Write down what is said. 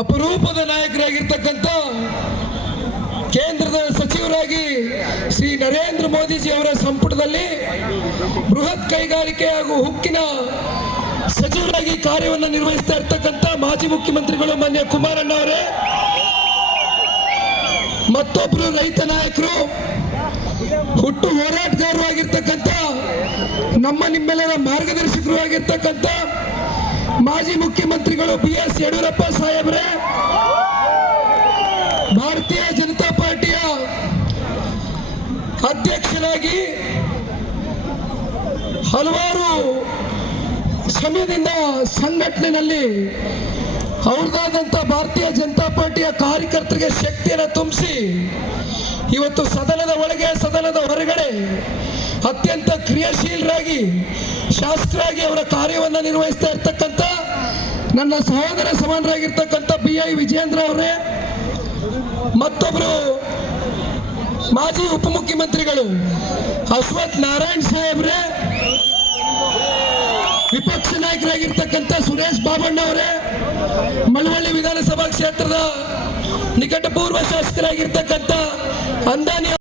ಅಪರೂಪದ ನಾಯಕರಾಗಿರ್ತಕ್ಕಂಥ ಕೇಂದ್ರದ ಸಚಿವರಾಗಿ ಶ್ರೀ ನರೇಂದ್ರ ಮೋದಿಜಿ ಅವರ ಸಂಪುಟದಲ್ಲಿ ಬೃಹತ್ ಕೈಗಾರಿಕೆ ಹಾಗೂ ಉಕ್ಕಿನ ಸಚಿವರಾಗಿ ಕಾರ್ಯವನ್ನು ನಿರ್ವಹಿಸ್ತಾ ಇರ್ತಕ್ಕಂಥ ಮಾಜಿ ಮುಖ್ಯಮಂತ್ರಿಗಳು ಮಾನ್ಯ ಕುಮಾರಣ್ಣ ಅವರೇ, ಮತ್ತೊಬ್ಬರು ರೈತ ನಾಯಕರು, ಹುಟ್ಟು ಹೋರಾಟಗಾರರು ಆಗಿರ್ತಕ್ಕಂಥ ನಮ್ಮ ನಿಮ್ಮೆಲ್ಲರ ಮಾರ್ಗದರ್ಶಕರು ಆಗಿರ್ತಕ್ಕಂಥ ಮಾಜಿ ಮುಖ್ಯಮಂತ್ರಿಗಳು BS ಯಡಿಯೂರಪ್ಪ ಸಾಹೇಬ್ರೆ, ಭಾರತೀಯ ಜನತಾ ಪಾರ್ಟಿಯ ಅಧ್ಯಕ್ಷರಾಗಿ ಹಲವಾರು ಸಮಯದಿಂದ ಸಂಘಟನೆಯಲ್ಲಿ ಅವ್ರದಾದಂಥ ಭಾರತೀಯ ಜನತಾ ಪಾರ್ಟಿಯ ಕಾರ್ಯಕರ್ತರಿಗೆ ಶಕ್ತಿಯನ್ನು ತುಂಬಿಸಿ ಇವತ್ತು ಸದನದ ಒಳಗೆ ಸದನದ ಹೊರಗಡೆ ಅತ್ಯಂತ ಕ್ರಿಯಾಶೀಲರಾಗಿ ಶಾಸಕರಾಗಿ ಅವರ ಕಾರ್ಯವನ್ನು ನಿರ್ವಹಿಸ್ತಾ ಇರ್ತಕ್ಕಂಥ ನನ್ನ ಸಹೋದರ ಸಮಾನರಾಗಿರ್ತಕ್ಕಂಥ BI ವಿಜೇಂದ್ರ ಅವರೇ, ಮತ್ತೊಬ್ಬರು ಮಾಜಿ ಉಪಮುಖ್ಯಮಂತ್ರಿಗಳು ಅಶ್ವಥ್ ನಾರಾಯಣ್ ಸಾಹೇಬ್ರೆ, ವಿಪಕ್ಷ ನಾಯಕರಾಗಿರ್ತಕ್ಕಂಥ ಸುರೇಶ್ ಬಾಬಣ್ಣ ಅವರೇ, ಮಳವಳ್ಳಿ ವಿಧಾನಸಭಾ ಕ್ಷೇತ್ರದ ನಿಕಟಪೂರ್ವ ಶಾಸಕರಾಗಿರ್ತಕ್ಕಂಥ ಅಂದಾನಿ